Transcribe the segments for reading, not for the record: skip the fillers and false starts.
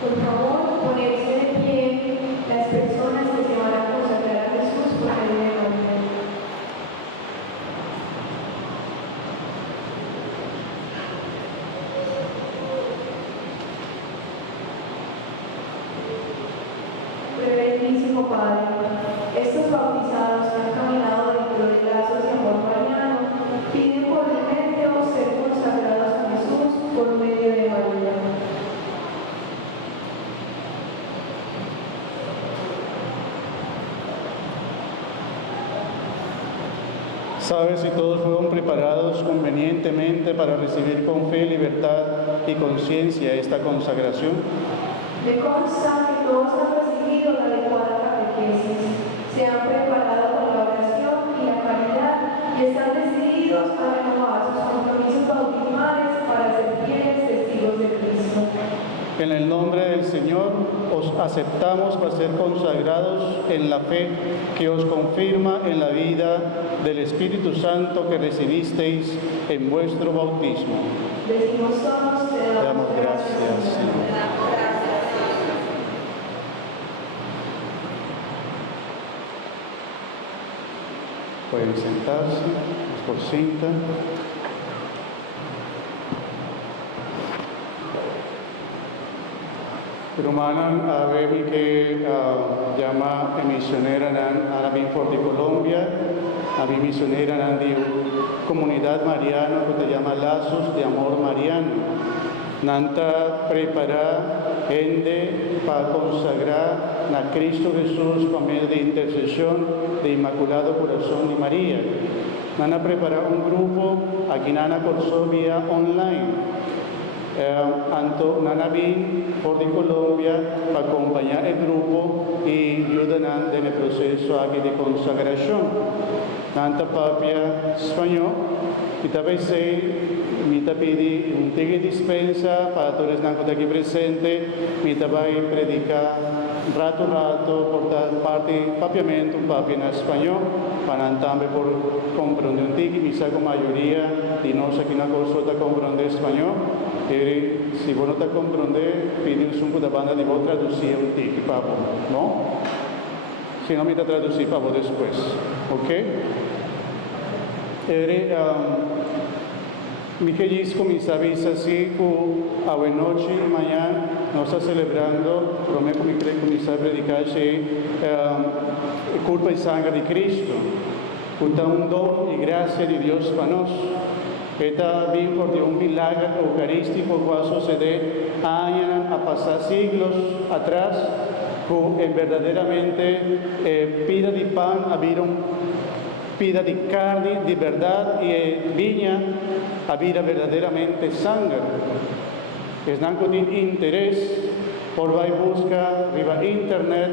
Por favor, ponerse de pie las personas que se van a consagrar a Jesús por medio de María. Reverendísimo Padre, estos bautizados que han caminado dentro de lazos de amor mariano piden por derecho ser consagrados a Jesús por medio de María. ¿Sabes si todos fueron preparados convenientemente para recibir con fe, libertad y conciencia esta consagración? Me consta que todos han recibido la adecuada catequesis, se han preparado con la oración y la caridad y están decididos a renovar sus compromisos bautismales para ser fieles testigos de Cristo. En el nombre del Señor os aceptamos para ser consagrados en la fe que os confirma en la vida del Espíritu Santo que recibisteis en vuestro bautismo. Decimos todos, te Damos gracias, Señor. Pueden sentarse, por cinta. Rumanan avevi que llama misionera nan arabi for de Colombia, abi misionera nan de comunidad mariana que te llama lazos de amor mariano. Nanta prepara gente para consagrar a Cristo Jesús por medio de intercesión de Inmaculado Corazón de María. Nana prepara un grupo aquí en Corsovia online. Anto Nanabin por de Colombia para acompañar el grupo y ayudar en el proceso aquí de consagración. Nanta papia español, y tal me pidi un tigre dispensa para todos los que aquí presentes, me voy a predicar rato, por parte papiamento, un papia en español, para también por comprender un tigre, mi saco mayoría de nosotros aquí en la consulta comprender español. E se você não está compreendendo, pedimos um pouco da banda de vou traduzir um tique para você, não? Se não me está traduzir para você depois, ok? Miquelis começava isso assim, que a noite e manhã nós estamos celebrando, prometo que começar a predicar culpa e sangue de Cristo, que está dom e graça de Deus para nós. Está bien porque un milagro eucarístico que sucede años, a pasar siglos atrás, que verdaderamente pida de pan, habieron pida de carne, de verdad y viña, había verdaderamente sangre. Es no tiene interés por vai buscar viva internet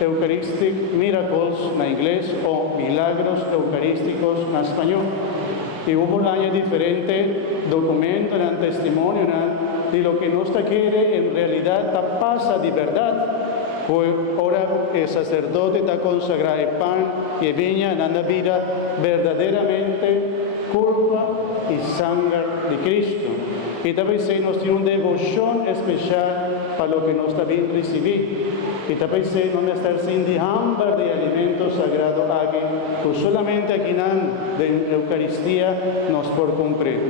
Eucharistic Miracles en inglés o Milagros Eucarísticos en español. Y hubo un año diferente documento, un testimonio de lo que nos quiere en realidad pasa de verdad. Pues ahora el sacerdote está consagrado el pan y viña en la vida verdaderamente culpa y sangre de Cristo. Y también se nos tiene una devoción especial para lo que nos está bien recibir. Y también se nos está sin hambre de alimentos sagrados aquí, pues solamente aquí en la Eucaristía nos por cumplir.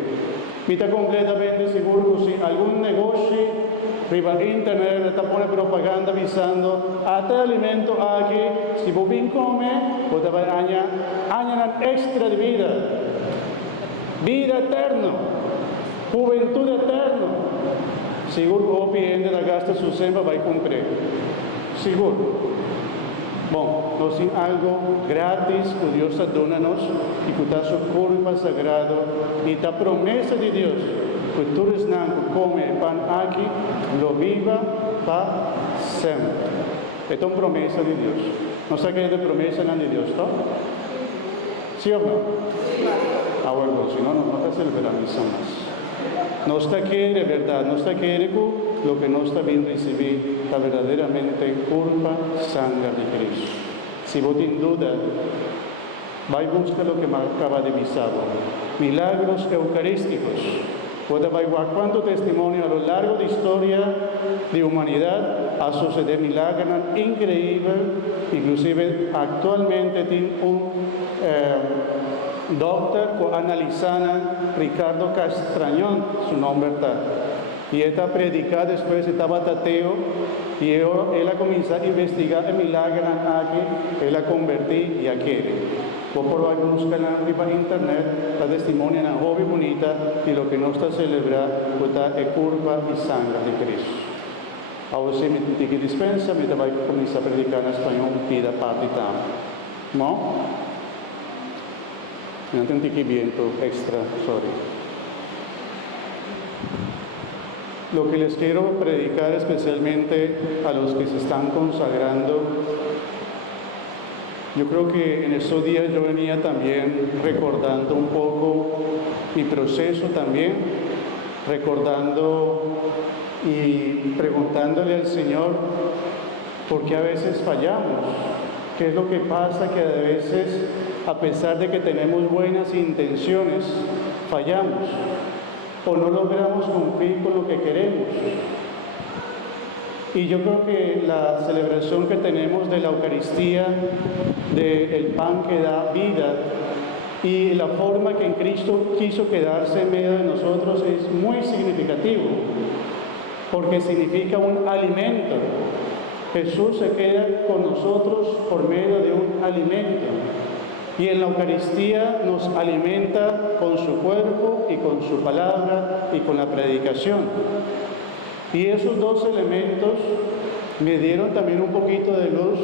Está completamente seguro que si algún negocio arriba internet está poniendo propaganda avisando hasta alimento aquí, si vos bien come, vos te va a añadir extra de vida eterna, juventud eterna. Seguro que o da gasta su semba va a cumplir. Seguro. Bom, nós temos algo grátis que Deus dona-nos e que está sua culpa sagrado e está a promessa de Deus que todos que comem pão aqui lo viva para sempre. Então, promessa de Deus. Não sabe que é promessa não de Deus, tá? Sim ou não? Ah, bueno, se não, não está celebrando missa mais. No está aquí de verdad, no está aquí lo que no está bien recibir, la verdaderamente culpa, sangre de Cristo. Si vos tienes duda, va y busca lo que me acaba de avisar. Milagros eucarísticos. Puede ver cuánto testimonio a lo largo de la historia de humanidad a suceder milagros increíbles. Inclusive actualmente tiene un doctor que analiza Ricardo Castrañón, su nombre está. Y él está predicando, después estaba ateo, y él ha comenzado a investigar el milagro aquí, él ha convertido y aquí. Vos por algunos canales para internet, está testimonio en la joven bonita, y lo que no está celebrando es curva y sangre de Cristo. Ahora sí me tiene que dispensa, me voy a comenzar a predicar en español, pida parte tam. ¿No? No tengo que viento extra, sorry. Lo que les quiero predicar especialmente a los que se están consagrando, yo creo que en estos días yo venía también recordando un poco mi proceso también, recordando y preguntándole al Señor por qué a veces fallamos, qué es lo que pasa que a veces, a pesar de que tenemos buenas intenciones, fallamos o no logramos cumplir con lo que queremos. Y yo creo que la celebración que tenemos de la Eucaristía, del pan que da vida, y la forma que en Cristo quiso quedarse en medio de nosotros es muy significativo, porque significa un alimento. Jesús se queda con nosotros por medio de un alimento. Y en la Eucaristía nos alimenta con su cuerpo y con su palabra y con la predicación. Y esos dos elementos me dieron también un poquito de luz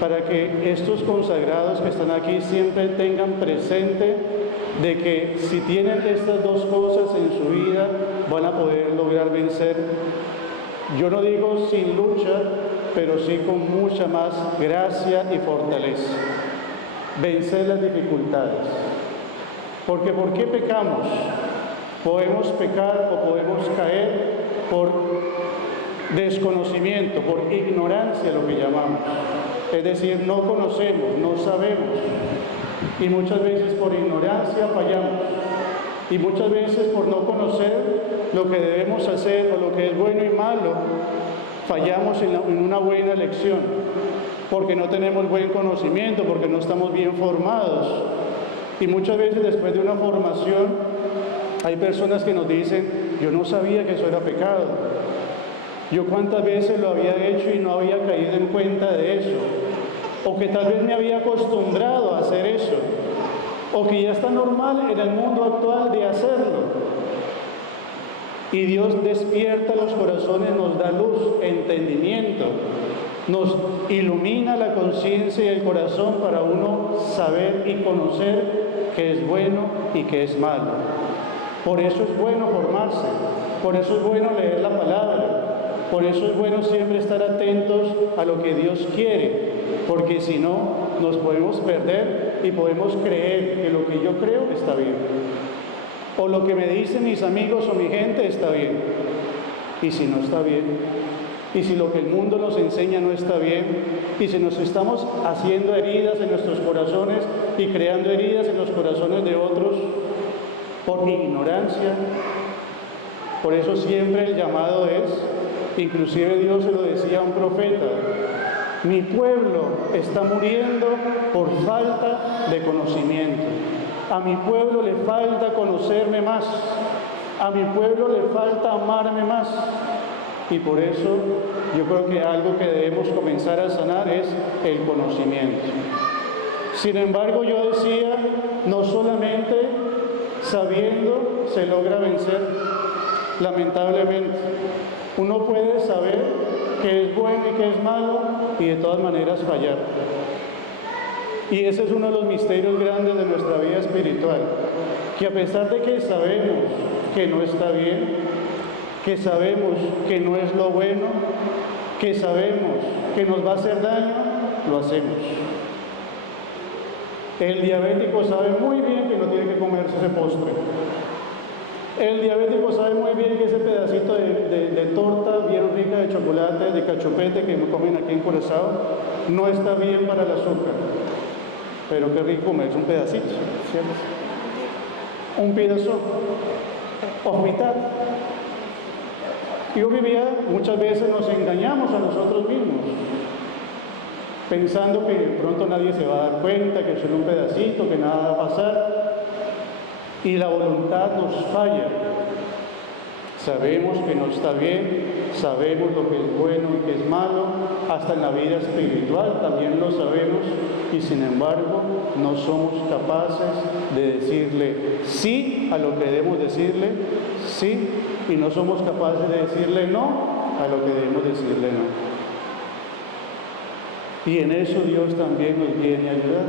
para que estos consagrados que están aquí siempre tengan presente de que si tienen estas dos cosas en su vida van a poder lograr vencer. Yo no digo sin lucha, pero sí con mucha más gracia y fortaleza. Vencer las dificultades. Porque ¿por qué pecamos? Podemos pecar o podemos caer por desconocimiento, por ignorancia, lo que llamamos. Es decir, no conocemos, no sabemos. Y muchas veces por ignorancia fallamos. Y muchas veces por no conocer lo que debemos hacer o lo que es bueno y malo, fallamos en una buena lección. Porque no tenemos buen conocimiento, porque no estamos bien formados. Y muchas veces después de una formación hay personas que nos dicen, yo no sabía que eso era pecado. Yo cuántas veces lo había hecho y no había caído en cuenta de eso. O que tal vez me había acostumbrado a hacer eso. O que ya está normal en el mundo actual de hacerlo. Y Dios despierta los corazones, nos da luz, entendimiento. Nos ilumina la conciencia y el corazón para uno saber y conocer qué es bueno y qué es malo. Por eso es bueno formarse, por eso es bueno leer la palabra, por eso es bueno siempre estar atentos a lo que Dios quiere, porque si no nos podemos perder y podemos creer que lo que yo creo está bien, o lo que me dicen mis amigos o mi gente está bien, y si no está bien, y si lo que el mundo nos enseña no está bien, y si nos estamos haciendo heridas en nuestros corazones y creando heridas en los corazones de otros por ignorancia. Por eso siempre el llamado es, inclusive Dios se lo decía a un profeta, mi pueblo está muriendo por falta de conocimiento. A mi pueblo le falta conocerme más, a mi pueblo le falta amarme más. Y por eso yo creo que algo que debemos comenzar a sanar es el conocimiento. Sin embargo, yo decía, no solamente sabiendo se logra vencer, lamentablemente. Uno puede saber qué es bueno y qué es malo y de todas maneras fallar. Y ese es uno de los misterios grandes de nuestra vida espiritual, que a pesar de que sabemos que no está bien, que sabemos que no es lo bueno, que sabemos que nos va a hacer daño, lo hacemos. El diabético sabe muy bien que no tiene que comerse ese postre. El diabético sabe muy bien que ese pedacito de torta bien rica de chocolate, de cachopete que me comen aquí en Curazao, no está bien para el azúcar. Pero qué rico comerse un pedacito, ¿cierto? Un pedazo, o mitad. Y hoy día muchas veces nos engañamos a nosotros mismos, pensando que de pronto nadie se va a dar cuenta, que es solo un pedacito, que nada va a pasar, y la voluntad nos falla. Sabemos que no está bien, sabemos lo que es bueno y que es malo, hasta en la vida espiritual también lo sabemos, y sin embargo no somos capaces de decirle sí a lo que debemos decirle sí, y no somos capaces de decirle no a lo que debemos decirle no. Y en eso Dios también nos viene a ayudar.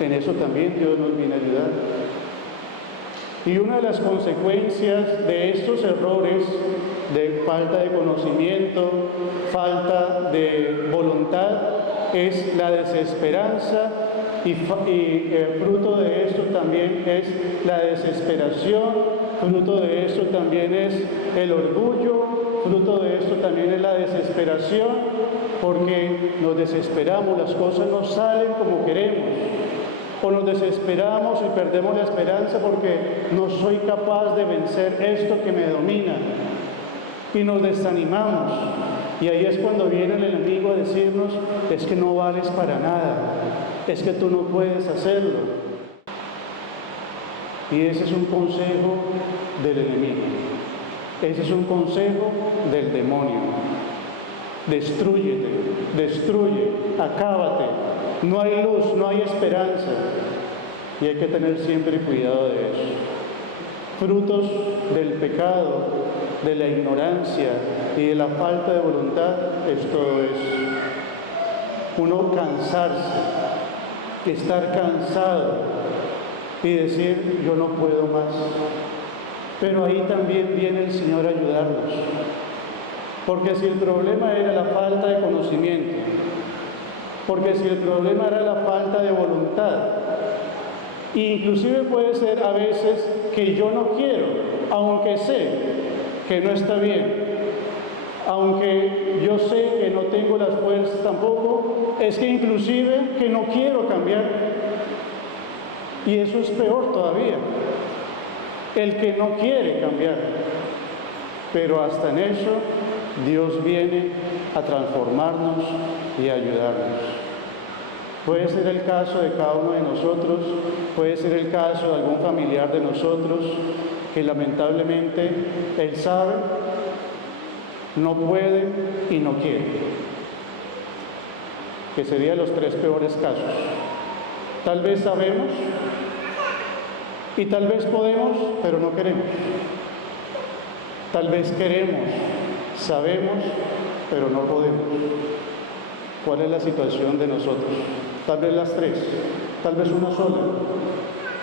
En eso también Dios nos viene a ayudar. Y una de las consecuencias de estos errores, de falta de conocimiento, falta de voluntad, es la desesperanza, y fruto de esto también es la desesperación, fruto de esto también es el orgullo, fruto de esto también es la desesperación, porque nos desesperamos, las cosas no salen como queremos. O nos desesperamos y perdemos la esperanza porque no soy capaz de vencer esto que me domina. Y nos desanimamos. Y ahí es cuando viene el enemigo a decirnos, es que no vales para nada, es que tú no puedes hacerlo. Y ese es un consejo del enemigo. Ese es un consejo del demonio. Destrúyete, destruye, acábate. No hay luz, no hay esperanza. Y hay que tener siempre cuidado de eso. Frutos del pecado, de la ignorancia y de la falta de voluntad es todo eso. Uno cansarse, estar cansado y decir, yo no puedo más. Pero ahí también viene el Señor a ayudarnos. Porque si el problema era la falta de conocimiento, porque si el problema era la falta de voluntad, inclusive puede ser a veces que yo no quiero, aunque sé que no está bien, aunque yo sé que no tengo las fuerzas tampoco, es que inclusive que no quiero cambiar. Y eso es peor todavía, el que no quiere cambiar. Pero hasta en eso Dios viene a transformarnos y a ayudarnos. Puede ser el caso de cada uno de nosotros, puede ser el caso de algún familiar de nosotros que lamentablemente él sabe, no puede y no quiere. Que serían los tres peores casos. Tal vez sabemos y tal vez podemos, pero no queremos. Tal vez queremos, sabemos, pero no podemos. ¿Cuál es la situación de nosotros? Tal vez las tres, tal vez una sola,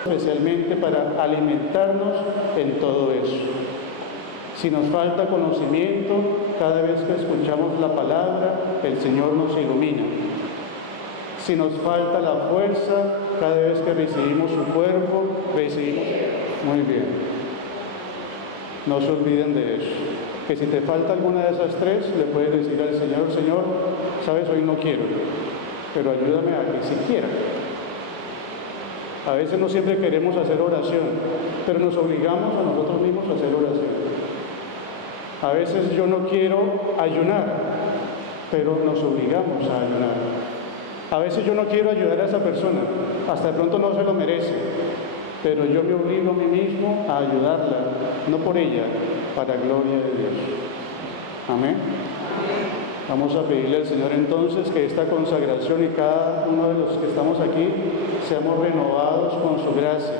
especialmente para alimentarnos en todo eso. Si nos falta conocimiento, cada vez que escuchamos la palabra, el Señor nos ilumina. Si nos falta la fuerza, cada vez que recibimos su cuerpo, recibimos. Muy bien. No se olviden de eso. Que si te falta alguna de esas tres, le puedes decir al Señor, Señor, sabes, hoy no quiero, pero ayúdame a que sí quiera. A veces no siempre queremos hacer oración, pero nos obligamos a nosotros mismos a hacer oración. A veces yo no quiero ayunar, pero nos obligamos a ayunar. A veces yo no quiero ayudar a esa persona, hasta de pronto no se lo merece, pero yo me obligo a mí mismo a ayudarla, no por ella, para gloria de Dios. Amén. Vamos a pedirle al Señor entonces que esta consagración y cada uno de los que estamos aquí seamos renovados con su gracia.